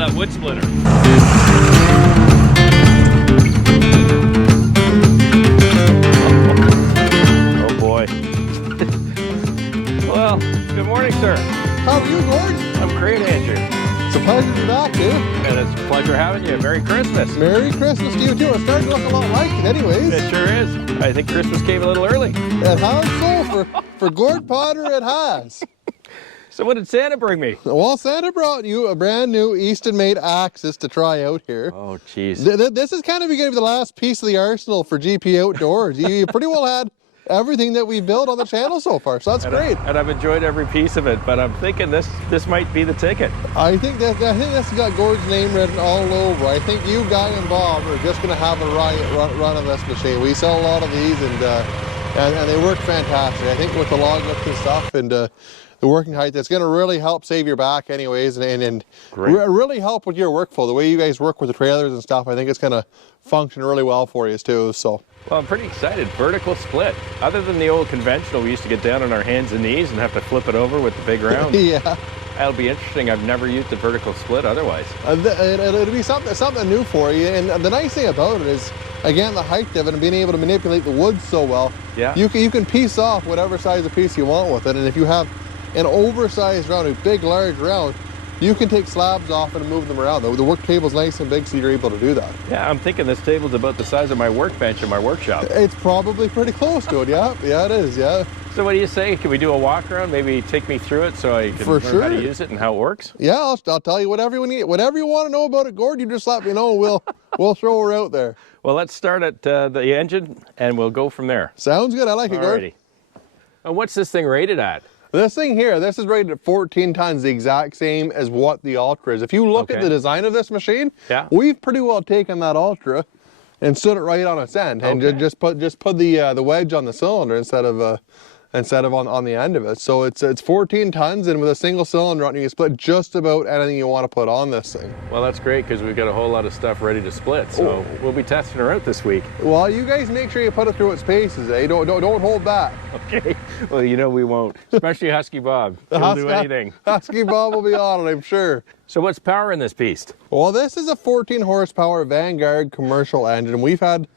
that wood splitter. Oh boy. Well, good morning, sir. How are you, Gord? I'm great, Andrew. It's a pleasure to be back, dude. And it's a pleasure having you. Merry Christmas. Merry Christmas to you, too. It's starting to look a lot like it anyways. It sure is. I think Christmas came a little early. It has so. For Gord Potter, it has. So what did Santa bring me? Well, Santa brought you a brand new Eastonmade AXIS to try out here. Oh, jeez. This is kind of going to be the last piece of the arsenal for GP Outdoors. You pretty well had everything that we've built on the channel so far, so that's great. And I've enjoyed every piece of it, but I'm thinking this might be the ticket. I think this has got Gord's name written all over. I think you, Guy, and Bob are just going to have a riot run of this machine. We sell a lot of these, and they work fantastic. I think with the log lift and stuff, and the working height, that's going to really help save your back anyways, and really help with your workflow. The way you guys work with the trailers and stuff, I think it's going to function really well for you too. So. Well, I'm pretty excited. Vertical split. Other than the old conventional, we used to get down on our hands and knees and have to flip it over with the big round. Yeah. That'll be interesting. I've never used a vertical split otherwise. It'll be something new for you. And the nice thing about it is, again, the height of it and being able to manipulate the wood so well. Yeah. You can piece off whatever size of piece you want with it. And if you have an oversized round, a big, large round, you can take slabs off and move them around. The work table's nice and big, so you're able to do that. Yeah, I'm thinking this table's about the size of my workbench in my workshop. It's probably pretty close to it, yeah. Yeah, it is, yeah. So what do you say? Can we do a walk around? Maybe take me through it so I can learn how to use it and how it works? Yeah, I'll tell you whatever you need. Whatever you want to know about it, Gord, you just let me know. We'll throw her out there. Well, let's start at the engine, and we'll go from there. Sounds good. I like it, Gord. And what's this thing rated at? This thing here, this is rated at 14 tons, the exact same as what the Ultra is. If you look at the design of this machine, we've pretty well taken that Ultra and stood it right on its end, and just put the wedge on the cylinder instead of on the end of it. So it's 14 tons, and with a single cylinder on, you can split just about anything you want to put on this thing. Well, that's great, because we've got a whole lot of stuff ready to split, so we'll be testing her out this week. Well, you guys make sure you put it through its paces, eh? Don't hold back. Okay. Well, you know we won't, especially Husky Bob. He'll do anything. Husky Bob will be on it, I'm sure. So what's power in this beast? Well, this is a 14 horsepower Vanguard commercial engine. We've had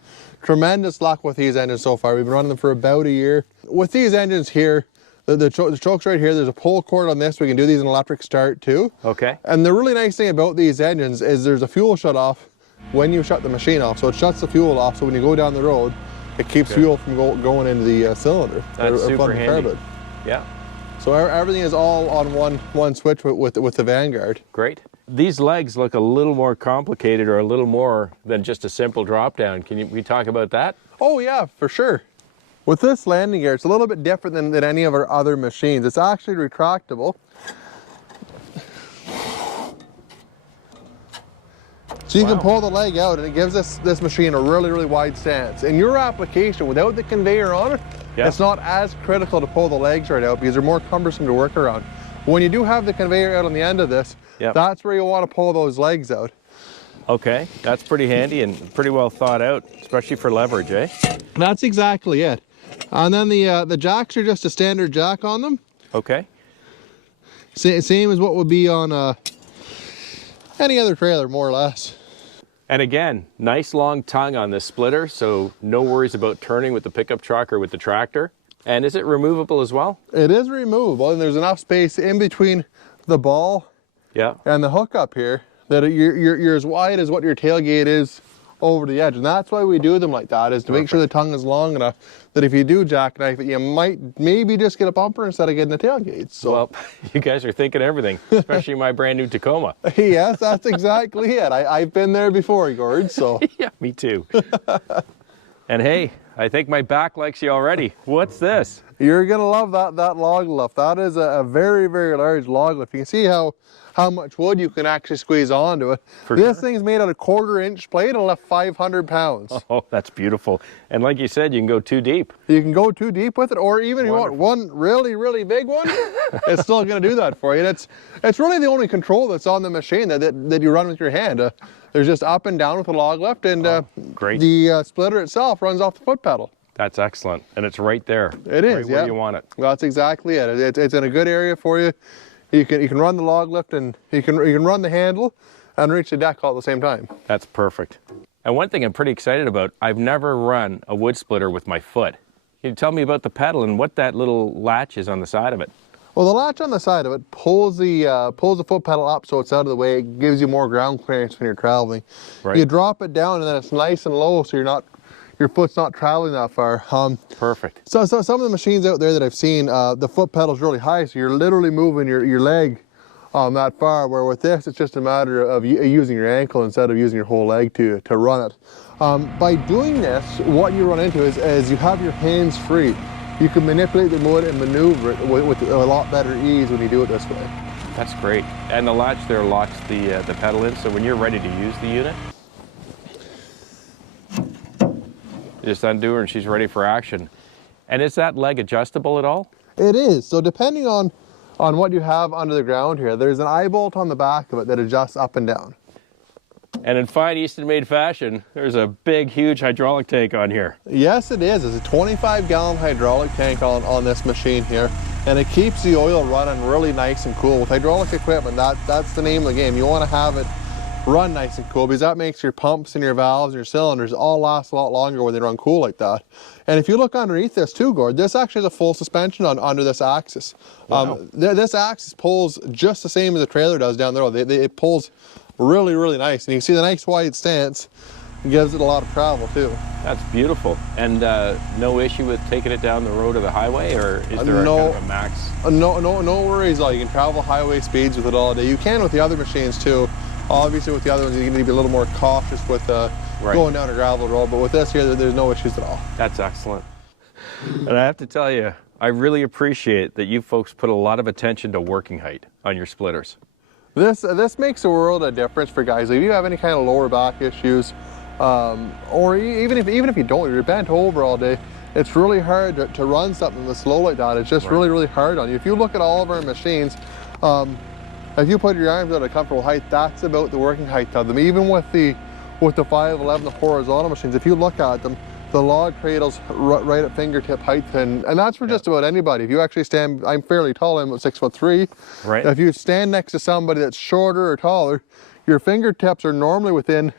tremendous luck with these engines so far. We've been running them for about a year. With these engines here, the choke's right here. There's a pull cord on this. We can do these in electric start too. Okay. And the really nice thing about these engines is there's a fuel shut off when you shut the machine off. So it shuts the fuel off, so when you go down the road, it keeps fuel from going into the cylinder. That's super handy. Yeah. So everything is all on one switch with the Vanguard. Great. These legs look a little more complicated, or a little more than just a simple drop down. Can we talk about that? Oh yeah, for sure. With this landing gear, it's a little bit different than any of our other machines. It's actually retractable. So you can pull the leg out, and it gives this machine a really wide stance. In your application, without the conveyor on it, it's not as critical to pull the legs right out because they're more cumbersome to work around. When you do have the conveyor out on the end of this, that's where you want to pull those legs out. Okay, that's pretty handy and pretty well thought out, especially for leverage, eh? That's exactly it. And then the jacks are just a standard jack on them. Okay. Same as what would be on any other trailer, more or less. And again, nice long tongue on this splitter, so no worries about turning with the pickup truck or with the tractor. And is it removable as well? It is removable, and there's enough space in between the ball and the hook up here that you're as wide as what your tailgate is over the edge. And that's why we do them like that, is to make sure the tongue is long enough that if you do jackknife it, you might maybe just get a bumper instead of getting a tailgate. So. Well, you guys are thinking everything, especially my brand new Tacoma. Yes, that's exactly it. I've been there before, Gord, so. Yeah, me too. And hey, I think my back likes you already. What's this? You're gonna love that log lift. That is a very large log lift. You can see how much wood you can actually squeeze onto it. This thing's made out of 1/4 inch plate. It'll lift 500 pounds. Oh, that's beautiful. And like you said, you can go too deep. You can go too deep with it, or even if you want one really big one, it's still gonna do that for you. It's really the only control that's on the machine that you run with your hand. There's just up and down with the log lift, and the splitter itself runs off the foot pedal. That's excellent, and it's right there. It is, right where you want it. That's exactly it. It's in a good area for you. You can run the log lift, and you can run the handle, and reach the deck all at the same time. That's perfect. And one thing I'm pretty excited about, I've never run a wood splitter with my foot. Can you tell me about the pedal and what that little latch is on the side of it? Well, the latch on the side of it pulls the foot pedal up so it's out of the way. It gives you more ground clearance when you're traveling. Right. You drop it down and then it's nice and low so your foot's not traveling that far. Perfect. So some of the machines out there that I've seen, the foot pedal's really high, so you're literally moving your leg that far, where with this it's just a matter of using your ankle instead of using your whole leg to run it. By doing this, what you run into is you have your hands free. You can manipulate the wood and maneuver it with a lot better ease when you do it this way. That's great. And the latch there locks the pedal in, so when you're ready to use the unit, you just undo her and she's ready for action. And is that leg adjustable at all? It is. So depending on what you have under the ground here, there's an eye bolt on the back of it that adjusts up and down. And in fine Easton-made fashion, there's a big, huge hydraulic tank on here. Yes, it is. It's a 25-gallon hydraulic tank on this machine here, and it keeps the oil running really nice and cool. With hydraulic equipment, that's the name of the game. You want to have it run nice and cool because that makes your pumps and your valves and your cylinders all last a lot longer when they run cool like that. And if you look underneath this too, Gord, this actually is a full suspension under this axis. Wow. This axis pulls just the same as the trailer does down the road. It pulls really, really nice. And you can see the nice wide stance gives it a lot of travel too. That's beautiful. And no issue with taking it down the road or the highway, or is there kind of a max? No worries. You can travel highway speeds with it all day. You can with the other machines too. Obviously with the other ones you need to be a little more cautious with going down a gravel road, but with this here there's no issues at all. That's excellent. And I have to tell you, I really appreciate that you folks put a lot of attention to working height on your splitters. This makes a world of difference for guys. If you have any kind of lower back issues, or even if you don't, you're bent over all day, it's really hard to run something that's slow like that. It's just really, really hard on you. If you look at all of our machines, if you put your arms at a comfortable height, that's about the working height of them. Even with the 511, the horizontal machines, if you look at them, the log cradle's right at fingertip height, and that's for just about anybody. If you actually stand, I'm fairly tall, I'm about 6'3". Right. If you stand next to somebody that's shorter or taller, your fingertips are normally within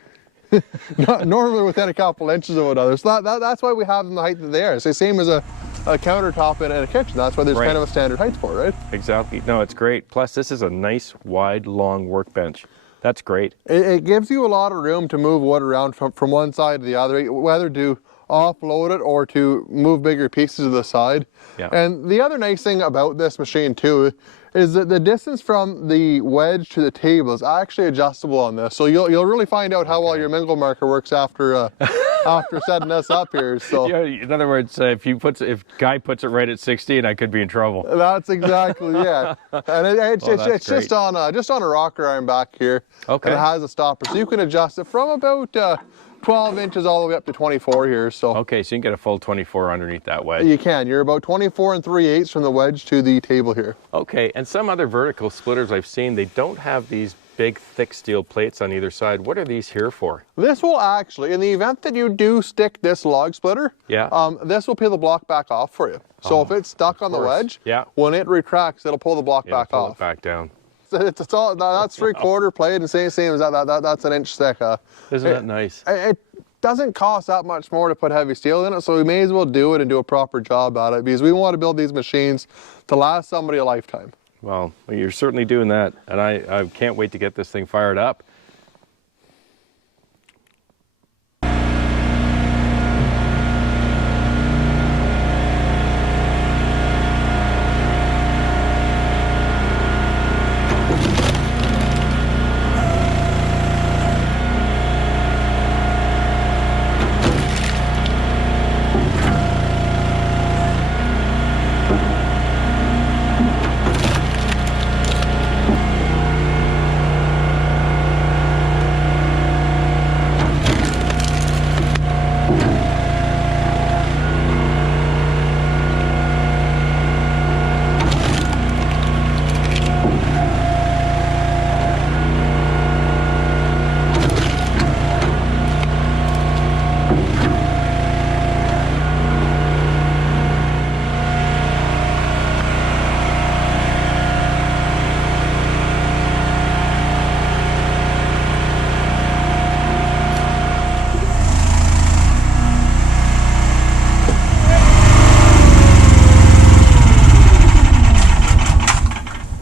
normally within a couple inches of another. So that's why we have them the height that they are. It's the same as a countertop in a kitchen. That's why there's kind of a standard height for it, right? Exactly. No, it's great. Plus, this is a nice, wide, long workbench. That's great. It gives you a lot of room to move wood around from one side to the other, whether to offload it or to move bigger pieces to the side. Yeah. And the other nice thing about this machine too is that the distance from the wedge to the table is actually adjustable on this. So you'll really find out how well your mingle marker works after after setting this up here. So yeah, in other words, if Guy puts it right at 16, I could be in trouble. That's exactly, yeah. And it's just on a rocker arm back here. Okay. And it has a stopper, so you can adjust it from about 12 inches all the way up to 24 here. So Okay, so you can get a full 24 underneath that wedge. you can. You're about 24 3/8 from the wedge to the table here. Okay, and some other vertical splitters I've seen, they don't have these big, thick steel plates on either side. What are these here for? This will actually, in the event that you do stick this log splitter, this will peel the block back off for you. So if it's stuck on the wedge, when it retracts, it'll pull the block back off. Pull it back down. It's all, that's 3/4 plate, and same as that's an inch thick. Isn't that nice? It doesn't cost that much more to put heavy steel in it, so we may as well do it and do a proper job at it, because we want to build these machines to last somebody a lifetime. Well, you're certainly doing that, and I can't wait to get this thing fired up.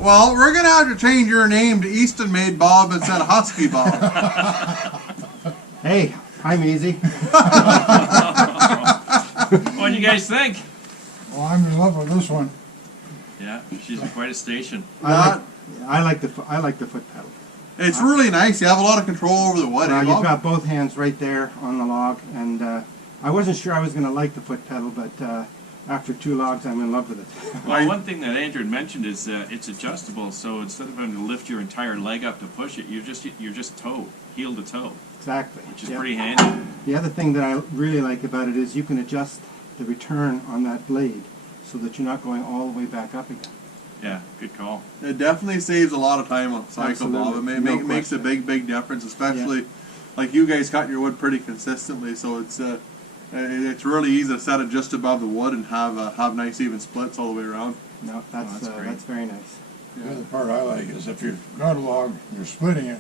Well, we're gonna have to change your name to Eastonmade Bob instead of Husky Bob. Hey, I'm easy. What do you guys think? Well, I'm in love with this one. Yeah, she's quite a station. I like the foot pedal. It's really nice. You have a lot of control over the wood. You've got both hands right there on the log, and I wasn't sure I was going to like the foot pedal, but after 2 logs, I'm in love with it. Well, one thing that Andrew had mentioned is it's adjustable, so instead of having to lift your entire leg up to push it, you're just toe, heel to toe, Exactly. which is pretty handy. The other thing that I really like about it is you can adjust the return on that blade so that you're not going all the way back up again. Yeah, good call. It definitely saves a lot of time on cycle, Bob. It No makes a question. big difference, especially like you guys cut your wood pretty consistently, so it's really easy to set it just above the wood and have nice even splits all the way around. No, that's great. that's very nice. The other part I like is if you've got a log, you're splitting it,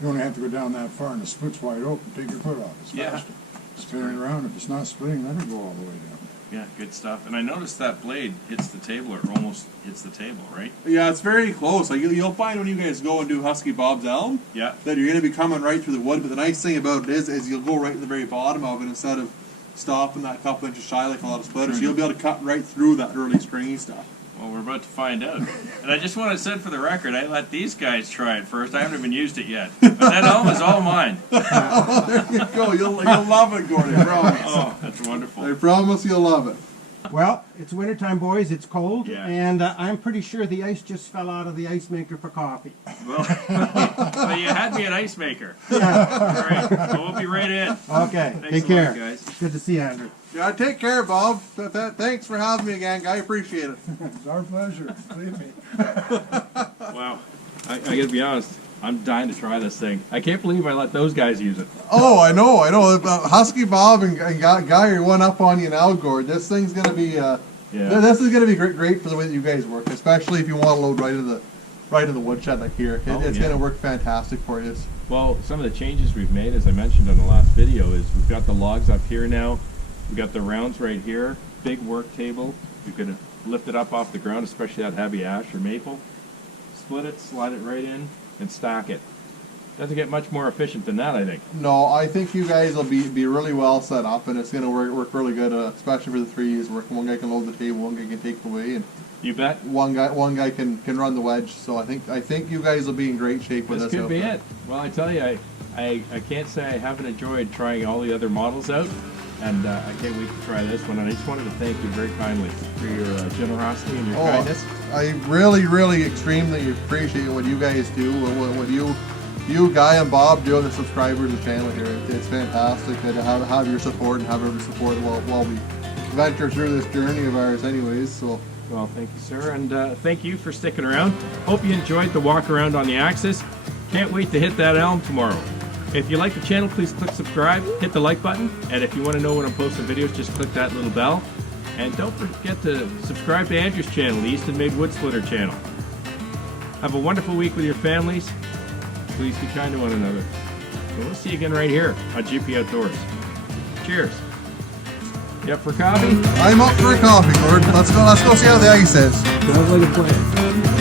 you only have to go down that far and the split's wide open, take your foot off. It's Yeah. faster. Spinning around, if it's not splitting, let it go all the way down. Yeah, good stuff. And I noticed that blade hits the table, or almost hits the table, right? Yeah, it's very close. Like you'll find when you guys go and do Husky Bob's elm, Yeah. that you're going to be coming right through the wood. But the nice thing about it is you'll go right to the very bottom of it instead of stopping that couple inches shy like a lot of splitters. You'll be able to cut right through that early stringy stuff. Well, we're about to find out. And I just want to say for the record, I let these guys try it first. I haven't even used it yet. But that elm is all mine. Oh, there you go. You'll love it, Gordon. I promise. Oh, that's wonderful. I promise you'll love it. Well, it's wintertime, boys. It's cold, Yeah. and I'm pretty sure the ice just fell out of the ice maker for coffee. Well, well, you had me an ice maker. Yeah. All right, so we'll be right in. Okay. Thanks Take a care. lot, guys. Good to see you, Andrew. Yeah, take care, Bob. Thanks for having me again. I appreciate it. It's our pleasure, believe me. Wow. I gotta be honest, I'm dying to try this thing. I can't believe I let those guys use it. Oh, I know. Husky Bob and Guy are one up on you now, Gord. This thing's gonna be this is gonna be great for the way that you guys work, especially if you want to load right in the woodshed like here. It's yeah. gonna work fantastic for you. Well, some of the changes we've made, as I mentioned on the last video, is we've got the logs up here now. We've got the rounds right here. Big work table. You could lift it up off the ground, especially that heavy ash or maple. Split it, slide it right in, and stack it. Doesn't get much more efficient than that, I think. No, I think you guys will be really well set up, and it's gonna work really good, especially for the 3 years working. One guy can load the table, one guy can take it away, and You bet. one guy can run the wedge. So I think you guys will be in great shape with This this. could be outfit. it. Well, I tell you, I can't say I haven't enjoyed trying all the other models out, and I can't wait to try this one. And I just wanted to thank you very kindly for your generosity and your kindness. I really extremely appreciate what you guys do, what you, Guy and Bob do, and the subscribers of the channel here. It's fantastic to have your support and have every support while we venture through this journey of ours anyways. So. Well, thank you, sir, and thank you for sticking around. Hope you enjoyed the walk around on the Axis. Can't wait to hit that elm tomorrow. If you like the channel, please click subscribe, hit the like button, and if you want to know when I'm posting videos, just click that little bell. And don't forget to subscribe to Andrew's channel, the Eastonmade Wood Splitter channel. Have a wonderful week with your families. Please be kind to one another. And we'll see you again right here on GP Outdoors. Cheers. You up for coffee? I'm up for a coffee, Gord. Let's go see how the ice is. Sounds like a plan.